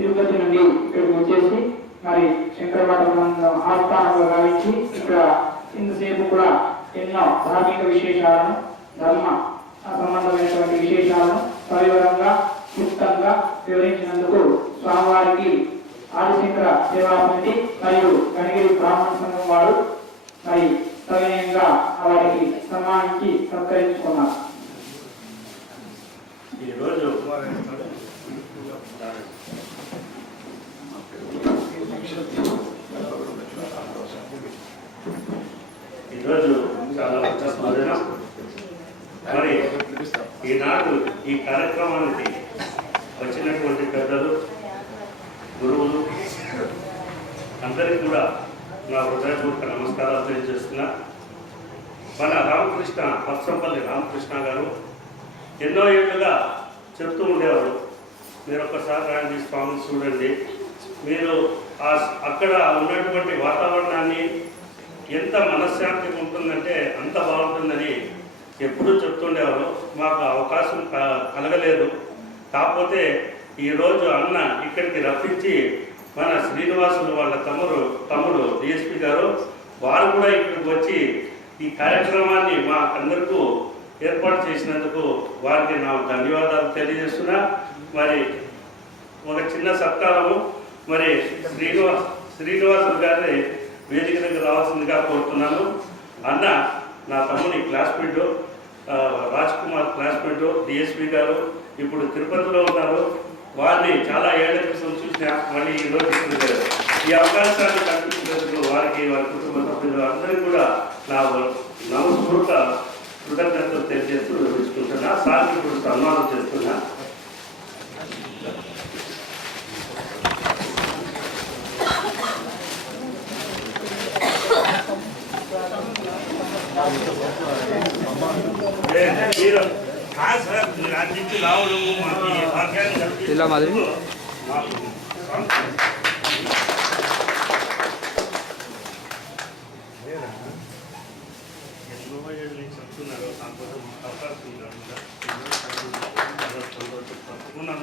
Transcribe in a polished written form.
తిరుపతి నుండి ఇక్కడికి వచ్చేసి మరి శంకరమఠం ఆస్థానంలో భావించి ఇక్కడ ఇంతసేపు కూడా ఎన్నో ధార్మిక విశేషాలను ధర్మ సంబంధమైనటువంటి విశేషాలను సవివరంగా క్లుప్తంగా వివరించినందుకు స్వామివారికి ఆదిశంకర సేవా సమితి మరియు కనిగిరి బ్రాహ్మణ సంఘం వారు మరి సవినయంగా వారికి సన్మానించి సత్కరించుకున్నారు. ఈరోజు చాలా స్మరణ మరి ఈనాడు ఈ కార్యక్రమానికి వచ్చినటువంటి పెద్దలు గురువులు అందరికీ కూడా నా హృదయపూర్వక నమస్కారాలు తెలియజేస్తున్నా. మన రామకృష్ణ పచ్చంపల్లి రామకృష్ణ గారు ఎన్నో ఏళ్ళుగా చెప్తూ ఉండేవారు, మీరు ఒక్కసారి రాండి స్వామిని చూడండి, మీరు అక్కడ ఉన్నటువంటి వాతావరణాన్ని ఎంత మనశ్శాంతిగా ఉంటుందంటే అంత బాగుంటుందని ఎప్పుడూ చెప్తుండేవారు. మాకు అవకాశం కలగలేదు. కాకపోతే ఈరోజు అన్న ఇక్కడికి రప్పించి మన శ్రీనివాసులు వాళ్ళ తమ్ముడు డిఎస్పి గారు వారు కూడా ఇక్కడికి వచ్చి ఈ కార్యక్రమాన్ని మా అందరికీ ఏర్పాటు చేసినందుకు వారికి నా ధన్యవాదాలు తెలియజేస్తున్నా. మరి ఒక చిన్న సత్కారము మరి శ్రీనివాసులు గారిని వేదిక దగ్గర రావాల్సిందిగా కోరుతున్నాను. అన్న నా తమ్ముని classmate Raj Kumar classmate DSP గారు ఇప్పుడు తిరుపతిలో ఉన్నారు. వారిని చాలా ఏళ్ల క్రితం చూసిన మళ్ళీ ఈరోజు ఈ అవకాశాన్ని కల్పించినందుకు వారికి వారి కుటుంబ సభ్యులు అందరికీ కూడా నా నమస్పూర్వక కృతజ్ఞతలు తెలియజేస్తూ వివరించుకుంటున్నా. సార్కి ఇప్పుడు సన్మానం చేస్తున్నా. మీరు రాజ్యం రావడం ఇలా మాది చెప్తున్నారు. దానికోసం అవకాశం తప్పకుండా